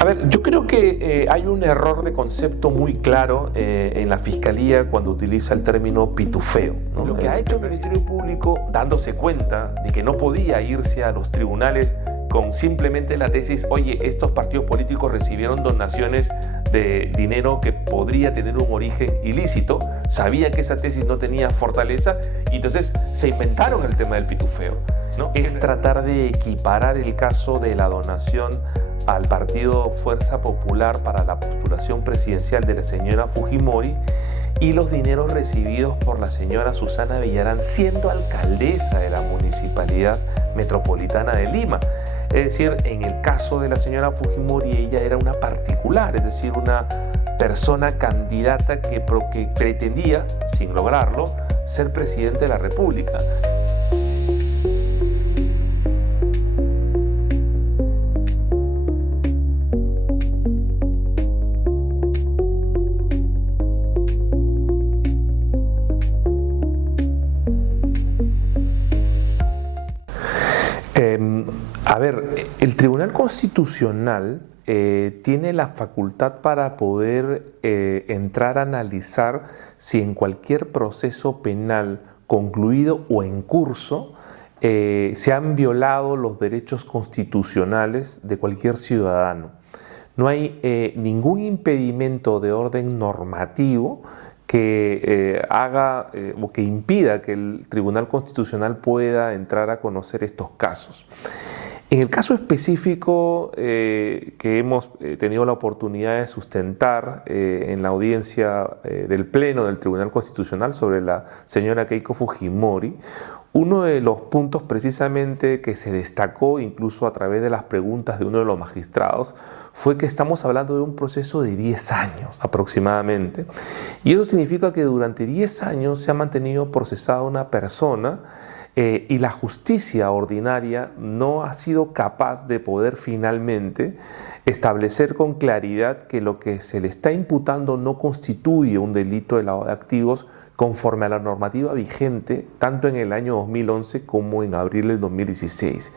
A ver, yo creo que hay un error de concepto muy claro en la Fiscalía cuando utiliza el término pitufeo, ¿no? Lo que ha hecho el Ministerio Público, dándose cuenta de que no podía irse a los tribunales con simplemente la tesis, oye, estos partidos políticos recibieron donaciones de dinero que podría tener un origen ilícito, sabía que esa tesis no tenía fortaleza y entonces se inventaron el tema del pitufeo, ¿no? Es tratar de equiparar el caso de la donación al partido Fuerza Popular para la postulación presidencial de la señora Fujimori y los dineros recibidos por la señora Susana Villarán siendo alcaldesa de la Municipalidad Metropolitana de Lima. Es decir, en el caso de la señora Fujimori, ella era una particular, es decir, una persona candidata que pretendía, sin lograrlo, ser presidente de la República. A ver, el Tribunal Constitucional tiene la facultad para poder entrar a analizar si en cualquier proceso penal concluido o en curso se han violado los derechos constitucionales de cualquier ciudadano. No hay ningún impedimento de orden normativo que haga o que impida que el Tribunal Constitucional pueda entrar a conocer estos casos. En el caso específico que hemos tenido la oportunidad de sustentar en la audiencia del Pleno del Tribunal Constitucional sobre la señora Keiko Fujimori, uno de los puntos precisamente que se destacó incluso a través de las preguntas de uno de los magistrados fue que estamos hablando de un proceso de 10 años aproximadamente. Y eso significa que durante 10 años se ha mantenido procesada una persona y la justicia ordinaria no ha sido capaz de poder finalmente establecer con claridad que lo que se le está imputando no constituye un delito de lavado de activos conforme a la normativa vigente, tanto en el año 2011 como en abril del 2016.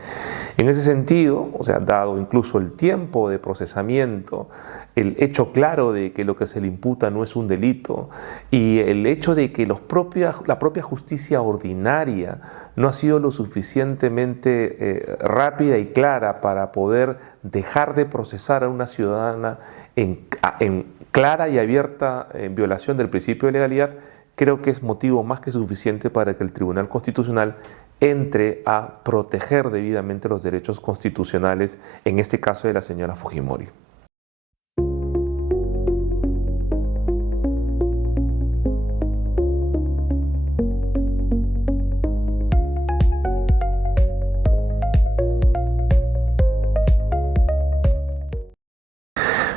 En ese sentido, o sea, dado incluso el tiempo de procesamiento, el hecho claro de que lo que se le imputa no es un delito y el hecho de que la propia justicia ordinaria no ha sido lo suficientemente rápida y clara para poder dejar de procesar a una ciudadana en clara y abierta violación del principio de legalidad, creo que es motivo más que suficiente para que el Tribunal Constitucional entre a proteger debidamente los derechos constitucionales, en este caso de la señora Fujimori.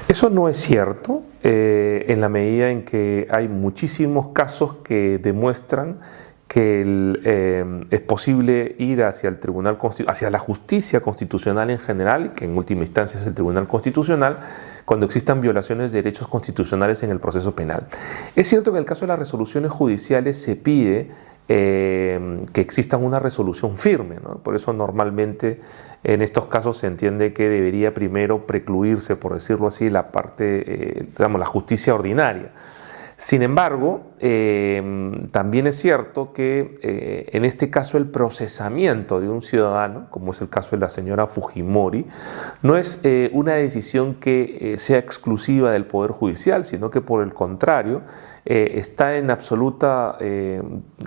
Eso no es cierto en la medida en que hay muchísimos casos que demuestran que es posible ir hacia el Tribunal hacia la justicia constitucional en general, que en última instancia es el Tribunal Constitucional, cuando existan violaciones de derechos constitucionales en el proceso penal. Es cierto que en el caso de las resoluciones judiciales se pide que exista una resolución firme, ¿no? Por eso normalmente en estos casos se entiende que debería primero precluirse, por decirlo así, la parte, digamos, la justicia ordinaria. Sin embargo, también es cierto que en este caso el procesamiento de un ciudadano, como es el caso de la señora Fujimori, no es una decisión que sea exclusiva del Poder Judicial, sino que por el contrario, está en absoluta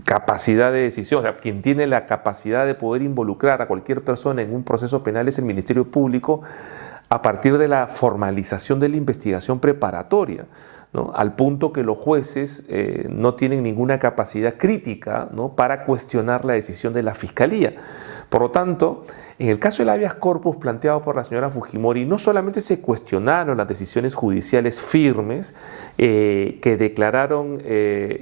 capacidad de decisión. O sea, quien tiene la capacidad de poder involucrar a cualquier persona en un proceso penal es el Ministerio Público a partir de la formalización de la investigación preparatoria, ¿no? Al punto que los jueces no tienen ninguna capacidad crítica, ¿no?, para cuestionar la decisión de la Fiscalía. Por lo tanto, en el caso del habeas corpus planteado por la señora Fujimori, no solamente se cuestionaron las decisiones judiciales firmes que declararon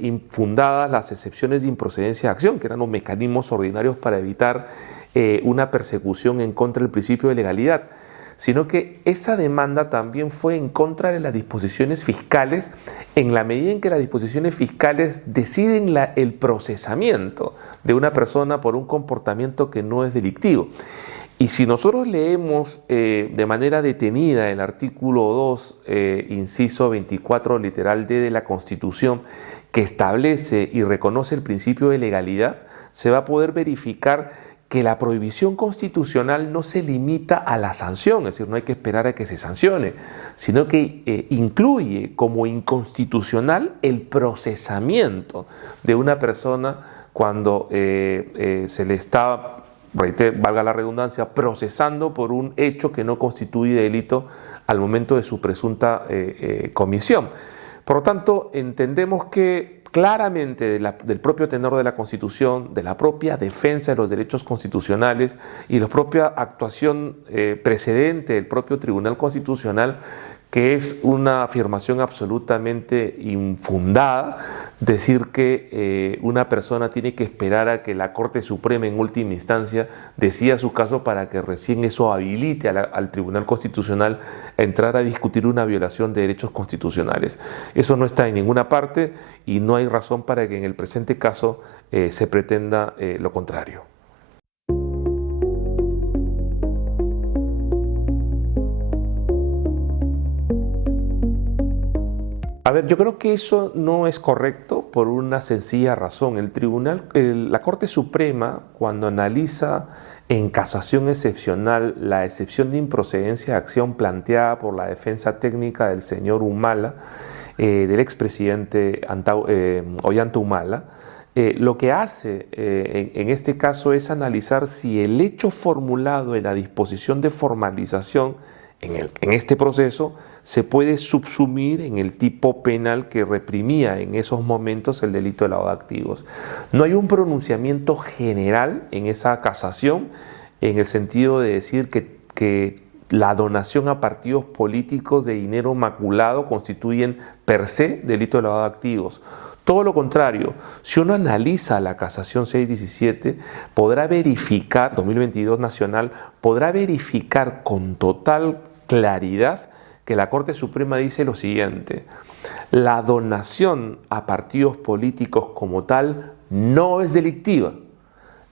infundadas las excepciones de improcedencia de acción, que eran los mecanismos ordinarios para evitar una persecución en contra del principio de legalidad, sino que esa demanda también fue en contra de las disposiciones fiscales en la medida en que las disposiciones fiscales deciden el procesamiento de una persona por un comportamiento que no es delictivo. Y si nosotros leemos de manera detenida el artículo 2, inciso 24, literal D de la Constitución, que establece y reconoce el principio de legalidad, se va a poder verificar que la prohibición constitucional no se limita a la sanción, es decir, no hay que esperar a que se sancione, sino que incluye como inconstitucional el procesamiento de una persona cuando se le está, valga la redundancia, procesando por un hecho que no constituye delito al momento de su presunta comisión. Por lo tanto, entendemos que claramente del propio tenor de la Constitución, de la propia defensa de los derechos constitucionales y la propia actuación precedente del propio Tribunal Constitucional, que es una afirmación absolutamente infundada, decir que una persona tiene que esperar a que la Corte Suprema en última instancia decida su caso para que recién eso habilite al Tribunal Constitucional a entrar a discutir una violación de derechos constitucionales. Eso no está en ninguna parte y no hay razón para que en el presente caso se pretenda lo contrario. A ver, yo creo que eso no es correcto por una sencilla razón. La Corte Suprema, cuando analiza en casación excepcional la excepción de improcedencia de acción planteada por la defensa técnica del señor Humala, del expresidente Ollanta Humala, lo que hace en este caso es analizar si el hecho formulado en la disposición de formalización en este proceso se puede subsumir en el tipo penal que reprimía en esos momentos el delito de lavado de activos. No hay un pronunciamiento general en esa casación en el sentido de decir que la donación a partidos políticos de dinero maculado constituyen per se delito de lavado de activos. Todo lo contrario, si uno analiza la casación 617, podrá verificar, 2022 nacional, podrá verificar con total claridad que la Corte Suprema dice lo siguiente: la donación a partidos políticos como tal no es delictiva.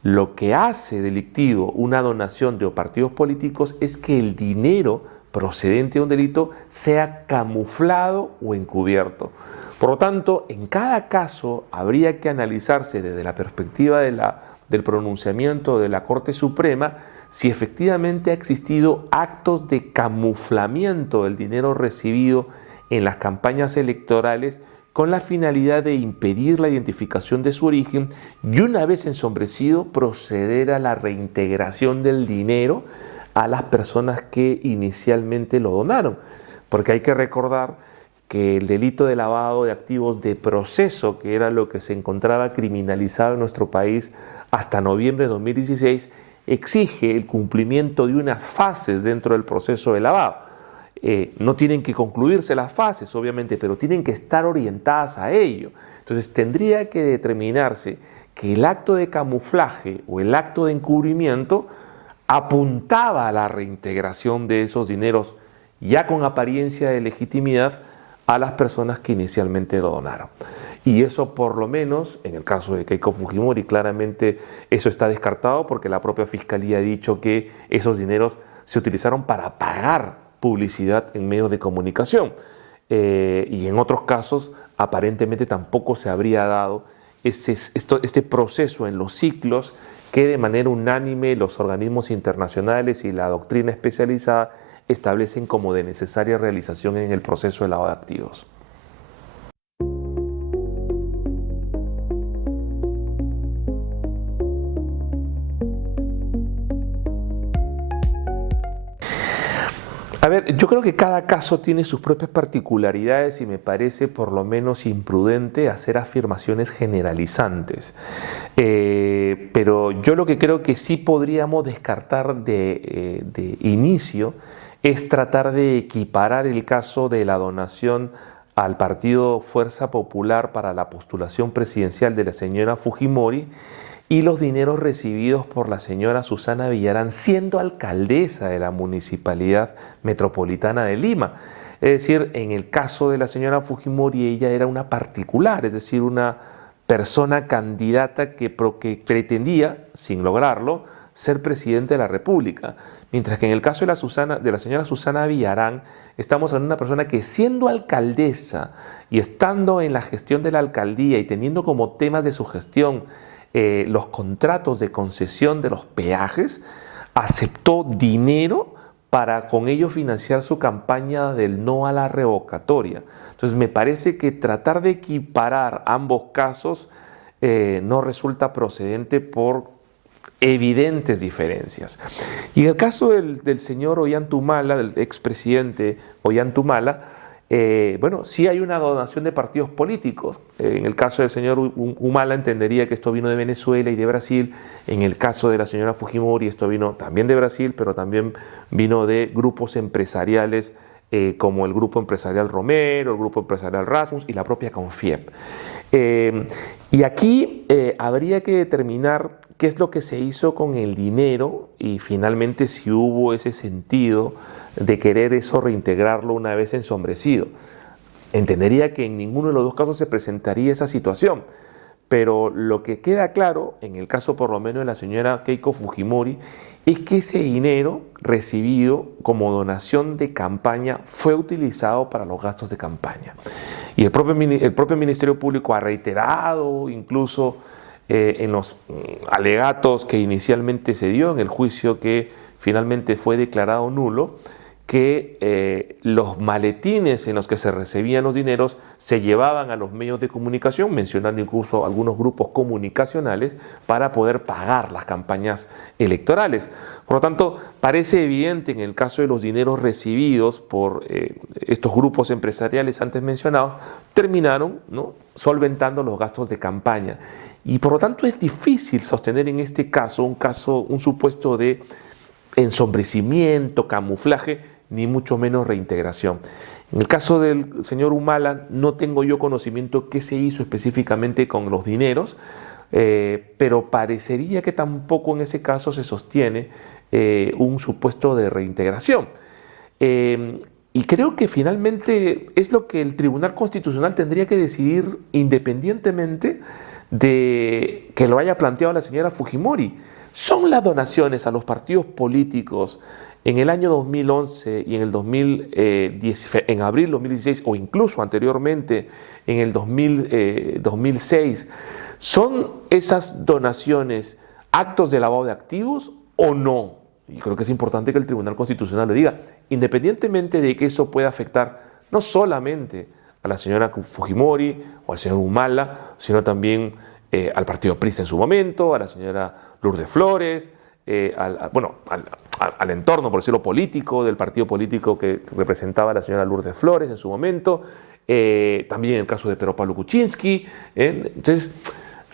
Lo que hace delictivo una donación de partidos políticos es que el dinero procedente de un delito sea camuflado o encubierto. Por lo tanto, en cada caso habría que analizarse desde la perspectiva del pronunciamiento de la Corte Suprema si efectivamente ha existido actos de camuflamiento del dinero recibido en las campañas electorales con la finalidad de impedir la identificación de su origen y, una vez ensombrecido, proceder a la reintegración del dinero a las personas que inicialmente lo donaron. Porque hay que recordar que el delito de lavado de activos de proceso, que era lo que se encontraba criminalizado en nuestro país hasta noviembre de 2016, exige el cumplimiento de unas fases dentro del proceso de lavado. No tienen que concluirse las fases, obviamente, pero tienen que estar orientadas a ello. Entonces tendría que determinarse que el acto de camuflaje o el acto de encubrimiento apuntaba a la reintegración de esos dineros ya con apariencia de legitimidad a las personas que inicialmente lo donaron. Y eso, por lo menos, en el caso de Keiko Fujimori, claramente eso está descartado porque la propia Fiscalía ha dicho que esos dineros se utilizaron para pagar publicidad en medios de comunicación. Y en otros casos, aparentemente tampoco se habría dado este proceso en los ciclos que de manera unánime los organismos internacionales y la doctrina especializada establecen como de necesaria realización en el proceso de lavado de activos. A ver, yo creo que cada caso tiene sus propias particularidades y me parece por lo menos imprudente hacer afirmaciones generalizantes. Pero yo lo que creo que sí podríamos descartar de inicio es tratar de equiparar el caso de la donación al partido Fuerza Popular para la postulación presidencial de la señora Fujimori y los dineros recibidos por la señora Susana Villarán siendo alcaldesa de la Municipalidad Metropolitana de Lima. Es decir, en el caso de la señora Fujimori, ella era una particular, es decir, una persona candidata que pretendía, sin lograrlo, ser presidente de la República. Mientras que en el caso de la señora Susana Villarán, estamos hablando de una persona que, siendo alcaldesa y estando en la gestión de la alcaldía y teniendo como temas de su gestión los contratos de concesión de los peajes, aceptó dinero para con ello financiar su campaña del no a la revocatoria. Entonces me parece que tratar de equiparar ambos casos no resulta procedente por evidentes diferencias. Y en el caso del señor Ollantumala, del expresidente Ollantumala, bueno, sí hay una donación de partidos políticos. En el caso del señor Humala entendería que esto vino de Venezuela y de Brasil. En el caso de la señora Fujimori esto vino también de Brasil, pero también vino de grupos empresariales como el Grupo Empresarial Romero, el Grupo Empresarial Rasmus y la propia Confiep. Y aquí habría que determinar qué es lo que se hizo con el dinero y finalmente si hubo ese sentido de querer eso reintegrarlo una vez ensombrecido. Entendería que en ninguno de los dos casos se presentaría esa situación, pero lo que queda claro, en el caso por lo menos de la señora Keiko Fujimori, es que ese dinero recibido como donación de campaña fue utilizado para los gastos de campaña. Y el propio Ministerio Público ha reiterado, incluso en los alegatos que inicialmente se dio en el juicio que finalmente fue declarado nulo, que los maletines en los que se recibían los dineros se llevaban a los medios de comunicación, mencionando incluso algunos grupos comunicacionales, para poder pagar las campañas electorales. Por lo tanto, parece evidente en el caso de los dineros recibidos por estos grupos empresariales antes mencionados, terminaron, ¿no?, solventando los gastos de campaña. Y por lo tanto es difícil sostener en este caso un supuesto de ensombrecimiento, camuflaje, ni mucho menos reintegración. En el caso del señor Humala no tengo yo conocimiento qué se hizo específicamente con los dineros, pero parecería que tampoco en ese caso se sostiene un supuesto de reintegración. Y creo que finalmente es lo que el Tribunal Constitucional tendría que decidir independientemente de que lo haya planteado la señora Fujimori. Son las donaciones a los partidos políticos en el año 2011 y en el 2010, en abril 2016 o incluso anteriormente en el 2006, ¿son esas donaciones actos de lavado de activos o no? Y creo que es importante que el Tribunal Constitucional lo diga, independientemente de que eso pueda afectar no solamente a la señora Fujimori o al señor Humala, sino también al partido PRISA en su momento, a la señora Lourdes Flores, al entorno, por decirlo, político del partido político que representaba a la señora Lourdes Flores en su momento, también en el caso de Pedro Pablo Kuczynski. Entonces,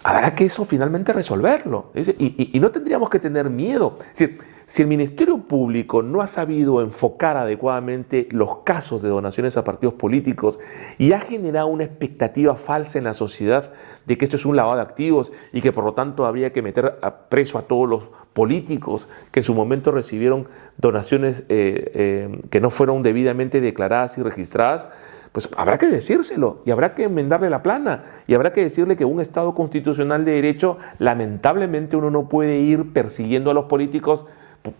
habrá que eso finalmente resolverlo. Y no tendríamos que tener miedo. Es decir, si el Ministerio Público no ha sabido enfocar adecuadamente los casos de donaciones a partidos políticos y ha generado una expectativa falsa en la sociedad de que esto es un lavado de activos y que por lo tanto habría que meter preso a todos los políticos que en su momento recibieron donaciones que no fueron debidamente declaradas y registradas, pues habrá que decírselo y habrá que enmendarle la plana y habrá que decirle que un Estado constitucional de derecho, lamentablemente uno no puede ir persiguiendo a los políticos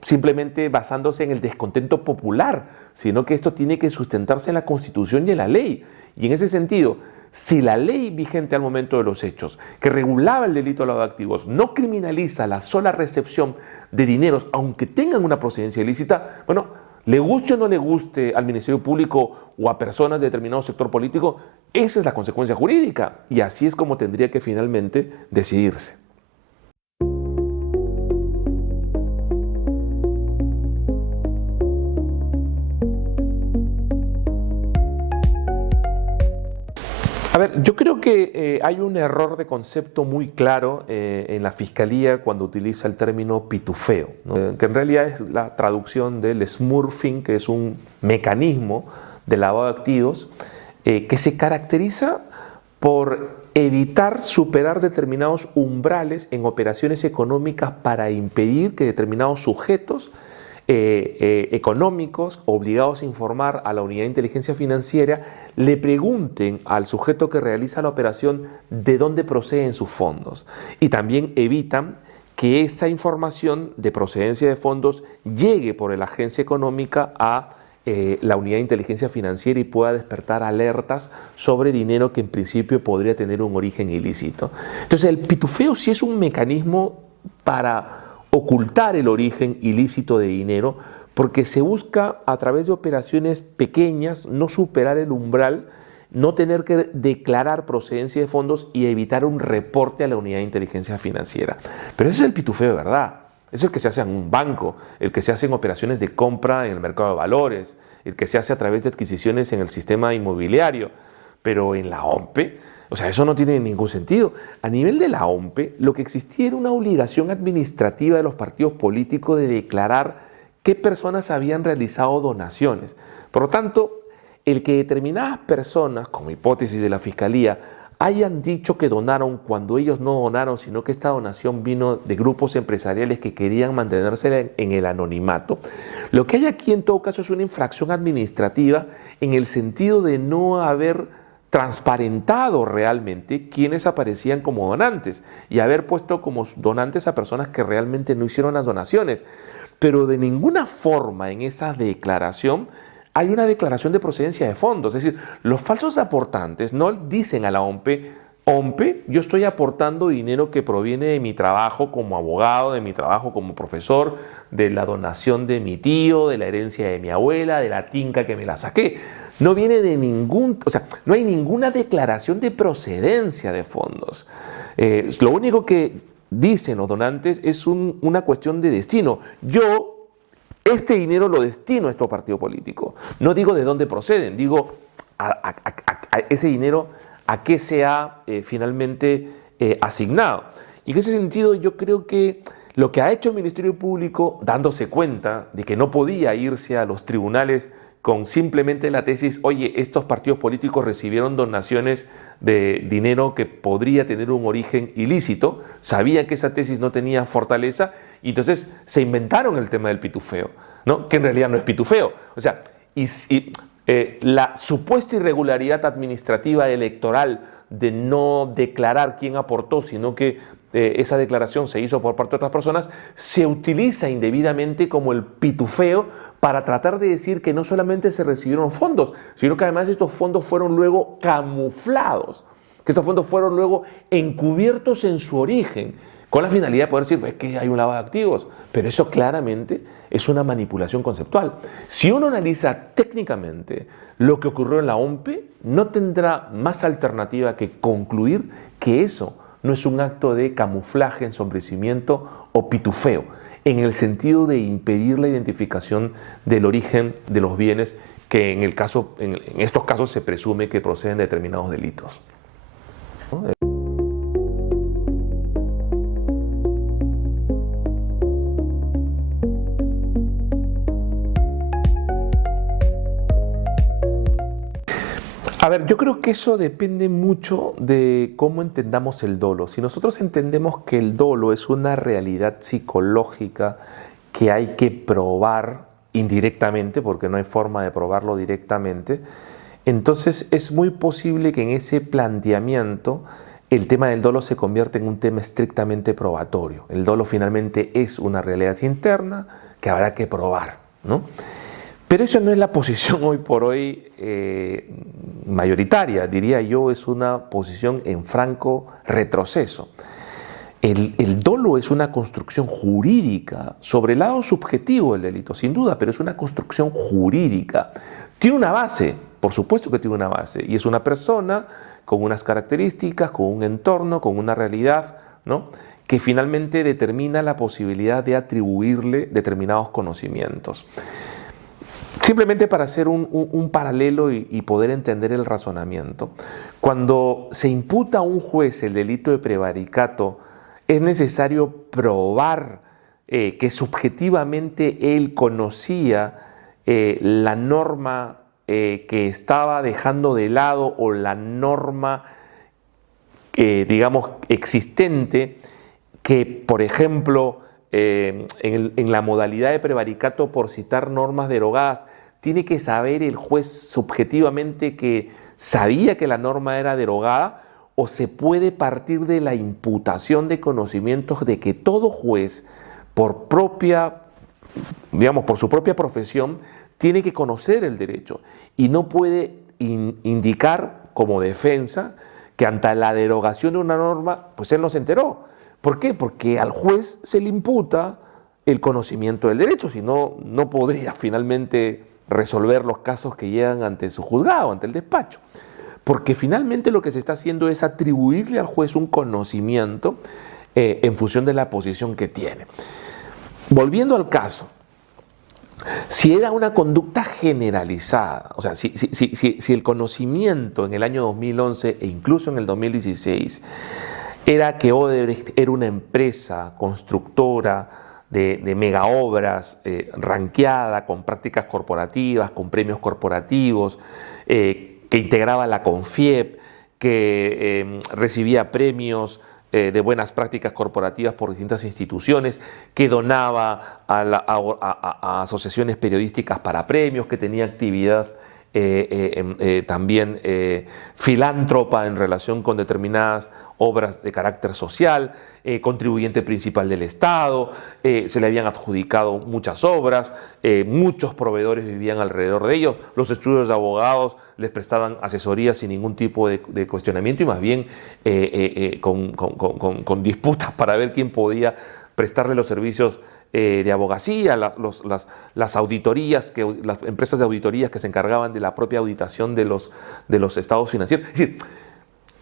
simplemente basándose en el descontento popular, sino que esto tiene que sustentarse en la Constitución y en la ley. Y en ese sentido, si la ley vigente al momento de los hechos, que regulaba el delito de lavado de activos, no criminaliza la sola recepción de dineros, aunque tengan una procedencia ilícita, bueno, le guste o no le guste al Ministerio Público o a personas de determinado sector político, esa es la consecuencia jurídica y así es como tendría que finalmente decidirse. A ver, yo creo que hay un error de concepto muy claro en la Fiscalía cuando utiliza el término pitufeo, ¿no? Que en realidad es la traducción del smurfing, que es un mecanismo de lavado de activos que se caracteriza por evitar superar determinados umbrales en operaciones económicas para impedir que determinados sujetos económicos obligados a informar a la unidad de inteligencia financiera le pregunten al sujeto que realiza la operación de dónde proceden sus fondos y también evitan que esa información de procedencia de fondos llegue por la agencia económica a la unidad de inteligencia financiera y pueda despertar alertas sobre dinero que en principio podría tener un origen ilícito. Entonces el pitufeo sí es un mecanismo para ocultar el origen ilícito de dinero, porque se busca a través de operaciones pequeñas no superar el umbral, no tener que declarar procedencia de fondos y evitar un reporte a la unidad de inteligencia financiera. Pero ese es el pitufeo de verdad. Es el que se hace en un banco, el que se hace en operaciones de compra en el mercado de valores, el que se hace a través de adquisiciones en el sistema inmobiliario. Pero en la OMPE, o sea, eso no tiene ningún sentido. A nivel de la OMPE, lo que existía era una obligación administrativa de los partidos políticos de declarar qué personas habían realizado donaciones. Por lo tanto, el que determinadas personas, como hipótesis de la Fiscalía, hayan dicho que donaron cuando ellos no donaron, sino que esta donación vino de grupos empresariales que querían mantenerse en el anonimato. Lo que hay aquí en todo caso es una infracción administrativa en el sentido de no haber transparentado realmente quiénes aparecían como donantes y haber puesto como donantes a personas que realmente no hicieron las donaciones. Pero de ninguna forma en esa declaración hay una declaración de procedencia de fondos. Es decir, los falsos aportantes no dicen a la OMPE, OMPE, yo estoy aportando dinero que proviene de mi trabajo como abogado, de mi trabajo como profesor, de la donación de mi tío, de la herencia de mi abuela, de la tinca que me la saqué. No viene de no hay ninguna declaración de procedencia de fondos. Lo único que dicen los donantes es una cuestión de destino. Este dinero lo destino a este partido político. No digo de dónde proceden, digo a ese dinero a qué se ha finalmente asignado. Y en ese sentido yo creo que lo que ha hecho el Ministerio Público, dándose cuenta de que no podía irse a los tribunales con simplemente la tesis, oye, estos partidos políticos recibieron donaciones de dinero que podría tener un origen ilícito, sabía que esa tesis no tenía fortaleza, y entonces se inventaron el tema del pitufeo, ¿no? Que en realidad no es pitufeo. O sea, la supuesta irregularidad administrativa electoral de no declarar quién aportó, sino que esa declaración se hizo por parte de otras personas, se utiliza indebidamente como el pitufeo para tratar de decir que no solamente se recibieron fondos, sino que además estos fondos fueron luego camuflados, que estos fondos fueron luego encubiertos en su origen, con la finalidad de poder decir, es que hay un lavado de activos, pero eso claramente es una manipulación conceptual. Si uno analiza técnicamente lo que ocurrió en la OMPE, no tendrá más alternativa que concluir que eso no es un acto de camuflaje, ensombrecimiento o pitufeo, en el sentido de impedir la identificación del origen de los bienes que en estos casos se presume que proceden de determinados delitos. ¿No? A ver, yo creo que eso depende mucho de cómo entendamos el dolo. Si nosotros entendemos que el dolo es una realidad psicológica que hay que probar indirectamente, porque no hay forma de probarlo directamente, entonces es muy posible que en ese planteamiento el tema del dolo se convierta en un tema estrictamente probatorio. El dolo finalmente es una realidad interna que habrá que probar, ¿no? Pero eso no es la posición hoy por hoy mayoritaria, diría yo, es una posición en franco retroceso. El dolo es una construcción jurídica sobre el lado subjetivo del delito, sin duda, pero es una construcción jurídica. Tiene una base, por supuesto que tiene una base, y es una persona con unas características, con un entorno, con una realidad, ¿no?, que finalmente determina la posibilidad de atribuirle determinados conocimientos. Simplemente para hacer un paralelo y poder entender el razonamiento, cuando se imputa a un juez el delito de prevaricato, es necesario probar que subjetivamente él conocía la norma que estaba dejando de lado o la norma, digamos, existente, que, por ejemplo, en la modalidad de prevaricato, por citar normas derogadas, tiene que saber el juez subjetivamente que sabía que la norma era derogada, o se puede partir de la imputación de conocimientos de que todo juez, por su propia profesión, tiene que conocer el derecho y no puede indicar como defensa que ante la derogación de una norma, pues él no se enteró. ¿Por qué? Porque al juez se le imputa el conocimiento del derecho, si no, no podría finalmente resolver los casos que llegan ante su juzgado, ante el despacho. Porque finalmente lo que se está haciendo es atribuirle al juez un conocimiento en función de la posición que tiene. Volviendo al caso, si era una conducta generalizada, o sea, si el conocimiento en el año 2011 e incluso en el 2016 era que Odebrecht era una empresa constructora de megaobras, ranqueada, con prácticas corporativas, con premios corporativos, que integraba la CONFIEP, que recibía premios de buenas prácticas corporativas por distintas instituciones, que donaba a asociaciones periodísticas para premios, que tenía actividad también filántropa en relación con determinadas obras de carácter social, contribuyente principal del Estado, se le habían adjudicado muchas obras, muchos proveedores vivían alrededor de ellos, los estudios de abogados les prestaban asesoría sin ningún tipo de cuestionamiento y más bien con disputas para ver quién podía prestarle los servicios de abogacía, las auditorías, las empresas de auditorías que se encargaban de la propia auditación de los estados financieros. Es decir,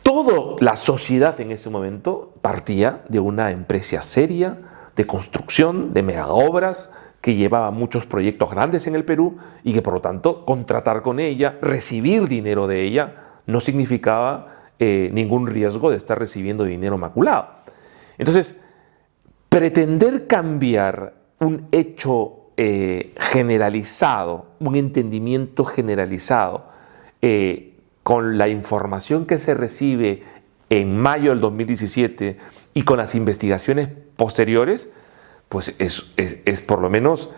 toda la sociedad en ese momento partía de una empresa seria de construcción de megaobras que llevaba muchos proyectos grandes en el Perú y que por lo tanto contratar con ella, recibir dinero de ella, no significaba ningún riesgo de estar recibiendo dinero maculado. Entonces, pretender cambiar un hecho generalizado, un entendimiento generalizado, con la información que se recibe en mayo del 2017 y con las investigaciones posteriores, pues es por lo menos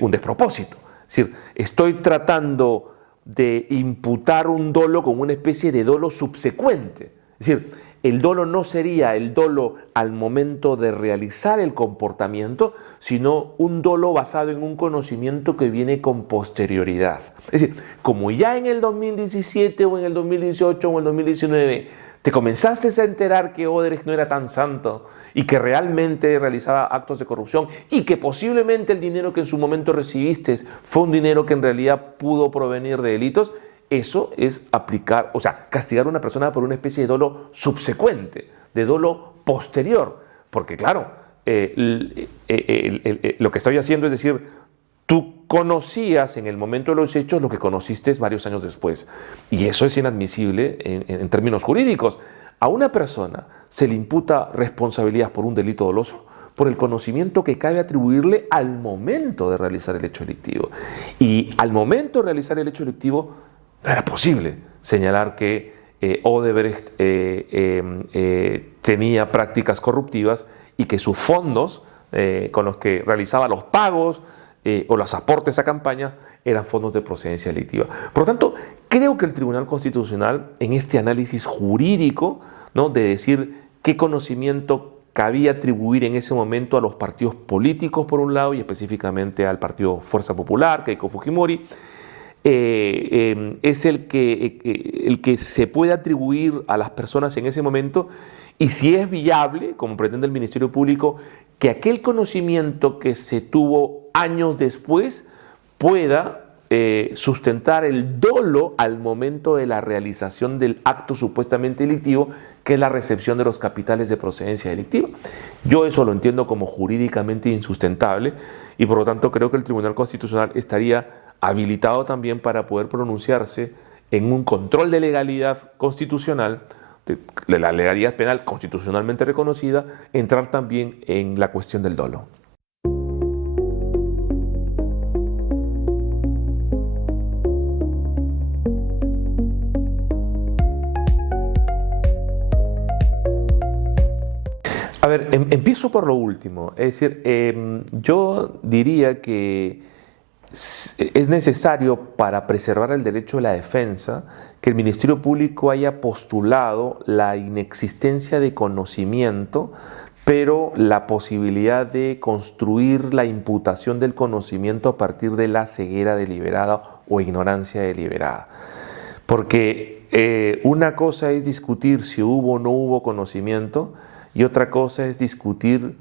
un despropósito. Es decir, estoy tratando de imputar un dolo como una especie de dolo subsecuente. Es decir, el dolo no sería el dolo al momento de realizar el comportamiento, sino un dolo basado en un conocimiento que viene con posterioridad. Es decir, como ya en el 2017 o en el 2018 o en el 2019 te comenzaste a enterar que Odebrecht no era tan santo y que realmente realizaba actos de corrupción y que posiblemente el dinero que en su momento recibiste fue un dinero que en realidad pudo provenir de delitos, eso es aplicar, o sea, castigar a una persona por una especie de dolo subsecuente, de dolo posterior. Porque claro, lo que estoy haciendo es decir, tú conocías en el momento de los hechos lo que conociste varios años después. Y eso es inadmisible en términos jurídicos. A una persona se le imputa responsabilidad por un delito doloso por el conocimiento que cabe atribuirle al momento de realizar el hecho delictivo. Y al momento de realizar el hecho delictivo no era posible señalar que Odebrecht tenía prácticas corruptivas y que sus fondos con los que realizaba los pagos o los aportes a campaña eran fondos de procedencia delictiva. Por lo tanto, creo que el Tribunal Constitucional, en este análisis jurídico, ¿no?, de decir qué conocimiento cabía atribuir en ese momento a los partidos políticos por un lado y específicamente al Partido Fuerza Popular, Keiko Fujimori, es el que se puede atribuir a las personas en ese momento y si es viable, como pretende el Ministerio Público, que aquel conocimiento que se tuvo años después pueda sustentar el dolo al momento de la realización del acto supuestamente delictivo, que es la recepción de los capitales de procedencia delictiva. Yo eso lo entiendo como jurídicamente insustentable y por lo tanto creo que el Tribunal Constitucional estaría habilitado también para poder pronunciarse en un control de legalidad constitucional, de la legalidad penal constitucionalmente reconocida, entrar también en la cuestión del dolo. A ver, empiezo por lo último. Es decir, yo diría que es necesario para preservar el derecho de la defensa que el Ministerio Público haya postulado la inexistencia de conocimiento, pero la posibilidad de construir la imputación del conocimiento a partir de la ceguera deliberada o ignorancia deliberada. Porque una cosa es discutir si hubo o no hubo conocimiento y otra cosa es discutir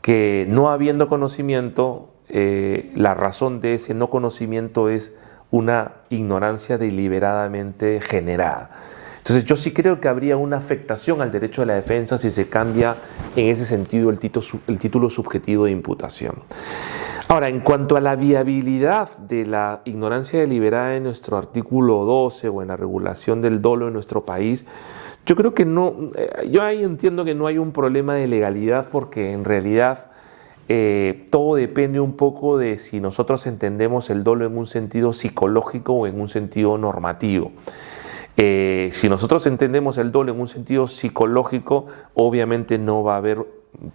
que no habiendo conocimiento, la razón de ese no conocimiento es una ignorancia deliberadamente generada. Entonces yo sí creo que habría una afectación al derecho de la defensa si se cambia en ese sentido el título subjetivo de imputación. Ahora, en cuanto a la viabilidad de la ignorancia deliberada en nuestro artículo 12 o en la regulación del dolo en nuestro país, yo creo que no, yo ahí entiendo que no hay un problema de legalidad porque en realidad todo depende un poco de si nosotros entendemos el dolo en un sentido psicológico o en un sentido normativo. Si nosotros entendemos el dolo en un sentido psicológico, obviamente no va a haber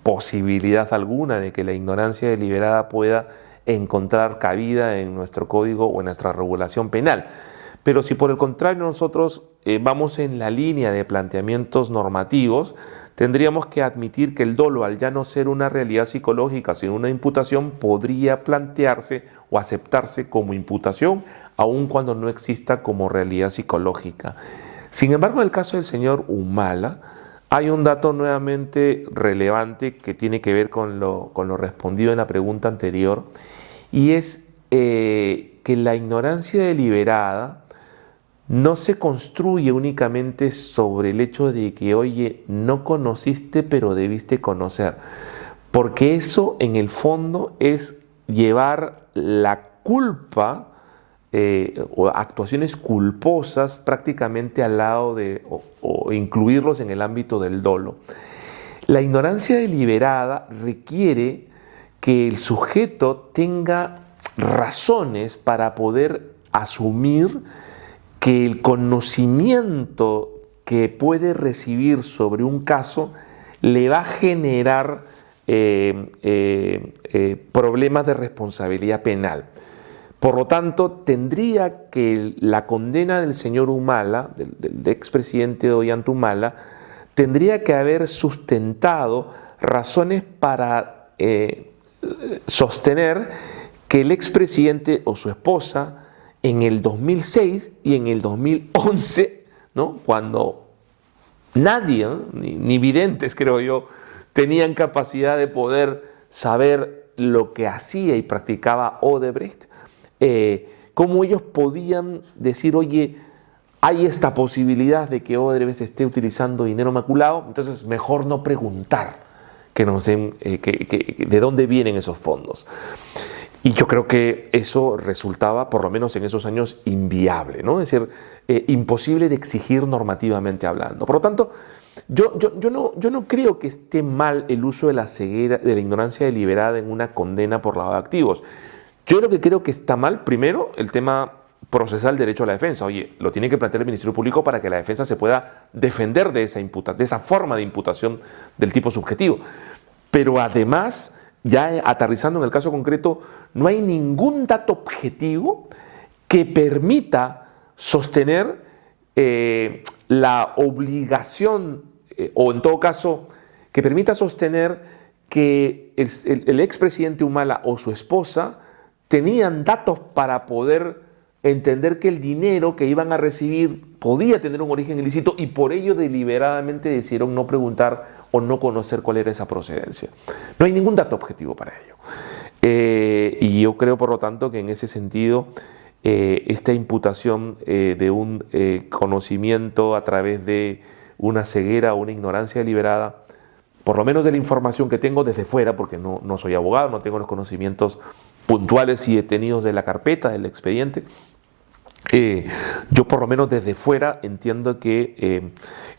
posibilidad alguna de que la ignorancia deliberada pueda encontrar cabida en nuestro código o en nuestra regulación penal. Pero si por el contrario nosotros vamos en la línea de planteamientos normativos, tendríamos que admitir que el dolo, al ya no ser una realidad psicológica, sino una imputación, podría plantearse o aceptarse como imputación, aun cuando no exista como realidad psicológica. Sin embargo, en el caso del señor Humala, hay un dato nuevamente relevante que tiene que ver con lo respondido en la pregunta anterior, y es que la ignorancia deliberada no se construye únicamente sobre el hecho de que, oye, no conociste pero debiste conocer, porque eso en el fondo es llevar la culpa o actuaciones culposas prácticamente al lado de, o incluirlos en el ámbito del dolo. La ignorancia deliberada requiere que el sujeto tenga razones para poder asumir que el conocimiento que puede recibir sobre un caso le va a generar problemas de responsabilidad penal. Por lo tanto, tendría que la condena del señor Humala, del expresidente Ollanta Humala, tendría que haber sustentado razones para sostener que el expresidente o su esposa en el 2006 y en el 2011, ¿no?, cuando nadie, ¿no?, ni videntes creo yo, tenían capacidad de poder saber lo que hacía y practicaba Odebrecht, cómo ellos podían decir, oye, hay esta posibilidad de que Odebrecht esté utilizando dinero maculado, entonces mejor no preguntar que nos den, de dónde vienen esos fondos. Y yo creo que eso resultaba, por lo menos en esos años, inviable, ¿no? Es decir, imposible de exigir normativamente hablando. Por lo tanto, yo no creo que esté mal el uso de la ceguera, de la ignorancia deliberada en una condena por lavado de activos. Yo lo que creo que está mal, primero, el tema procesal derecho a la defensa. Oye, lo tiene que plantear el Ministerio Público para que la defensa se pueda defender de esa forma de imputación del tipo subjetivo. Pero además, ya aterrizando en el caso concreto, no hay ningún dato objetivo que permita sostener la obligación, o en todo caso, que permita sostener que el expresidente Humala o su esposa tenían datos para poder entender que el dinero que iban a recibir podía tener un origen ilícito y por ello deliberadamente decidieron no preguntar o no conocer cuál era esa procedencia. No hay ningún dato objetivo para ello. Y yo creo, por lo tanto, que en ese sentido esta imputación de un conocimiento a través de una ceguera o una ignorancia deliberada, por lo menos de la información que tengo desde fuera, porque no soy abogado, no tengo los conocimientos puntuales y detenidos de la carpeta, del expediente, yo por lo menos desde fuera entiendo que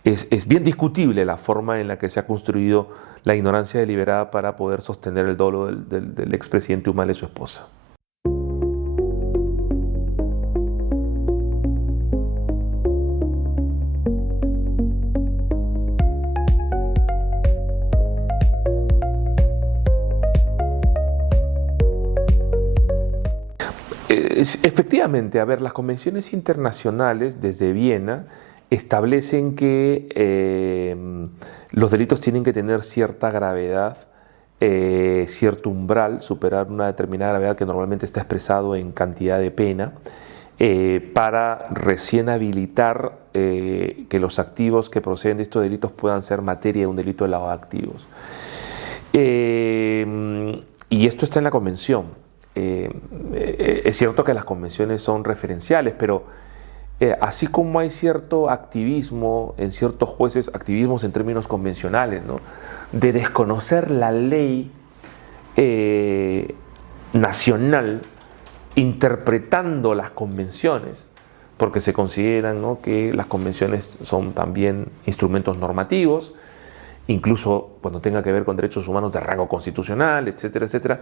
es bien discutible la forma en la que se ha construido la ignorancia deliberada para poder sostener el dolo del expresidente Humala y su esposa. Efectivamente, a ver, las convenciones internacionales desde Viena establecen que los delitos tienen que tener cierta gravedad, cierto umbral, superar una determinada gravedad que normalmente está expresado en cantidad de pena, para recién habilitar que los activos que proceden de estos delitos puedan ser materia de un delito de lavado de activos. Y esto está en la convención. Es cierto que las convenciones son referenciales, pero así como hay cierto activismo en ciertos jueces, activismos en términos convencionales, ¿no?, de desconocer la ley nacional interpretando las convenciones, porque se consideran, ¿no?, que las convenciones son también instrumentos normativos, incluso cuando tenga que ver con derechos humanos de rango constitucional, etcétera, etcétera.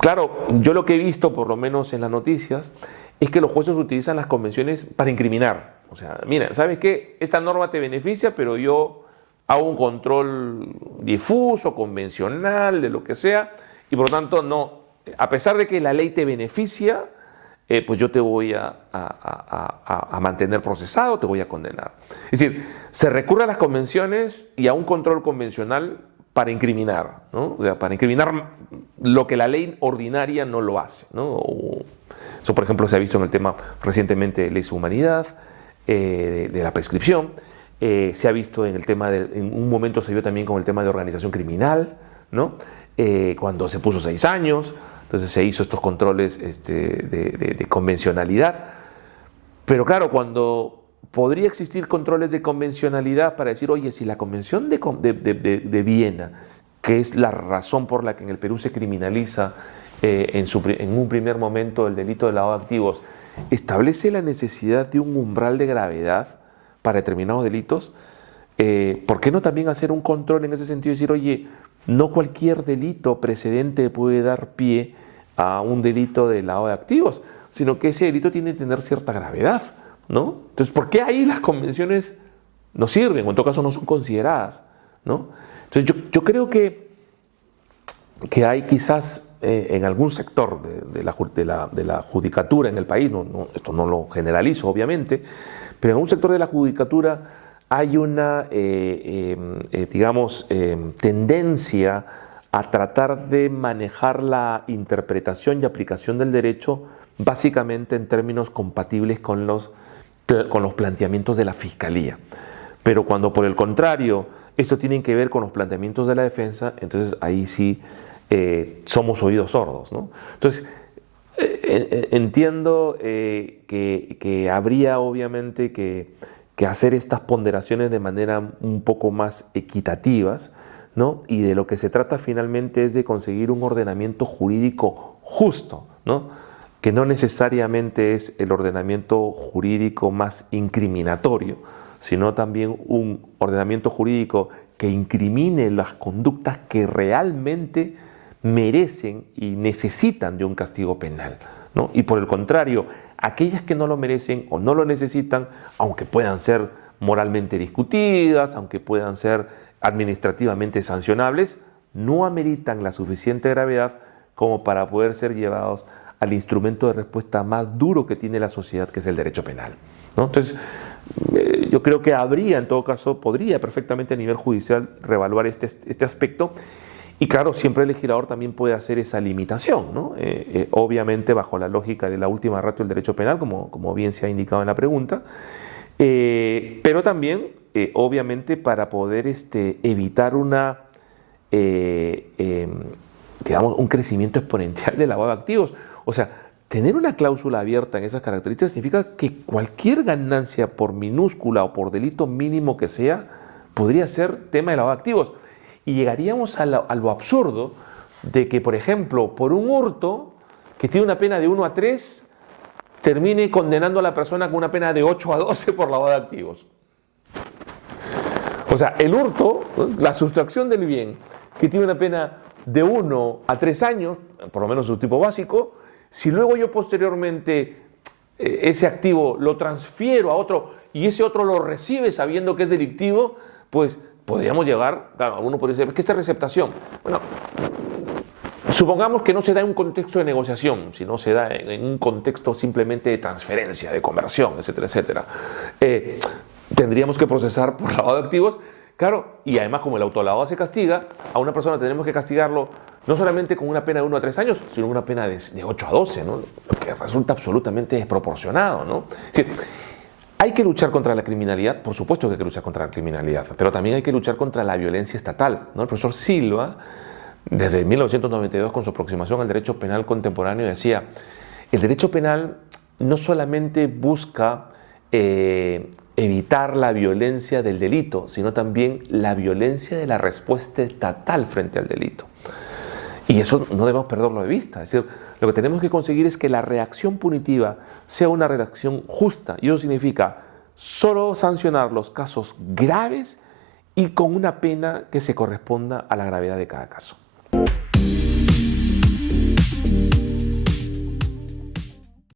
Claro, yo lo que he visto, por lo menos en las noticias, es que los jueces utilizan las convenciones para incriminar. O sea, mira, ¿sabes qué? Esta norma te beneficia, pero yo hago un control difuso, convencional, de lo que sea, y por lo tanto no, a pesar de que la ley te beneficia, pues yo te voy a mantener procesado, te voy a condenar. Es decir, se recurre a las convenciones y a un control convencional para incriminar, ¿no? O sea, para incriminar lo que la ley ordinaria no lo hace, ¿no? Eso, por ejemplo, se ha visto en el tema recientemente de lesa humanidad, de la prescripción. Se ha visto en el tema en un momento se vio también con el tema de organización criminal, ¿no? Cuando se puso 6 años, entonces se hizo estos controles de convencionalidad. Pero claro, cuando podría existir controles de convencionalidad para decir, oye, si la Convención de Viena, que es la razón por la que en el Perú se criminaliza en un primer momento el delito de lavado de activos, establece la necesidad de un umbral de gravedad para determinados delitos, ¿por qué no también hacer un control en ese sentido y decir, oye, no cualquier delito precedente puede dar pie a un delito de lavado de activos, sino que ese delito tiene que tener cierta gravedad, ¿no? Entonces, ¿por qué ahí las convenciones no sirven o en todo caso no son consideradas, ¿no? Entonces, yo creo que hay quizás en algún sector de la judicatura en el país, esto no lo generalizo obviamente, pero en algún sector de la judicatura hay una, tendencia a tratar de manejar la interpretación y aplicación del derecho básicamente en términos compatibles con los planteamientos de la Fiscalía. Pero cuando por el contrario esto tiene que ver con los planteamientos de la defensa, entonces ahí sí somos oídos sordos, ¿no? Entonces, entiendo que habría obviamente que hacer estas ponderaciones de manera un poco más equitativas, ¿no? Y de lo que se trata finalmente es de conseguir un ordenamiento jurídico justo, ¿no? Que no necesariamente es el ordenamiento jurídico más incriminatorio, sino también un ordenamiento jurídico que incrimine las conductas que realmente merecen y necesitan de un castigo penal, ¿no? Y por el contrario, aquellas que no lo merecen o no lo necesitan, aunque puedan ser moralmente discutidas, aunque puedan ser administrativamente sancionables, no ameritan la suficiente gravedad como para poder ser llevados al instrumento de respuesta más duro que tiene la sociedad, que es el derecho penal, ¿no? Entonces, yo creo que en todo caso, podría perfectamente a nivel judicial reevaluar este aspecto. Y claro, siempre el legislador también puede hacer esa limitación, ¿no? Obviamente bajo la lógica de la última ratio del derecho penal, como bien se ha indicado en la pregunta, pero también, obviamente, para poder evitar un crecimiento exponencial del lavado de activos. O sea, tener una cláusula abierta en esas características significa que cualquier ganancia, por minúscula o por delito mínimo que sea, podría ser tema de lavado de activos. Y llegaríamos a lo absurdo de que, por ejemplo, por un hurto que tiene una pena de 1 a 3, termine condenando a la persona con una pena de 8 a 12 por lavado de activos. O sea, el hurto, la sustracción del bien, que tiene una pena de 1 a 3 años, por lo menos su tipo básico, si luego yo posteriormente ese activo lo transfiero a otro y ese otro lo recibe sabiendo que es delictivo, pues podríamos llegar, claro, uno podría decir, ¿qué es esta receptación? Bueno, Supongamos que no se da en un contexto de negociación, sino se da en un contexto simplemente de transferencia, de conversión, etcétera, etcétera. Tendríamos que procesar por lavado de activos, claro, y además como el autolavado se castiga, a una persona tenemos que castigarlo no solamente con una pena de 1 a 3 años, sino una pena de 8 a 12, ¿no? Lo que resulta absolutamente desproporcionado, ¿no? Es decir, hay que luchar contra la criminalidad, por supuesto que hay que luchar contra la criminalidad, pero también hay que luchar contra la violencia estatal, ¿no? El profesor Silva, desde 1992, con su aproximación al derecho penal contemporáneo, decía, el derecho penal no solamente busca evitar la violencia del delito, sino también la violencia de la respuesta estatal frente al delito. Y eso no debemos perderlo de vista. Es decir, lo que tenemos que conseguir es que la reacción punitiva sea una reacción justa. Y eso significa solo sancionar los casos graves y con una pena que se corresponda a la gravedad de cada caso.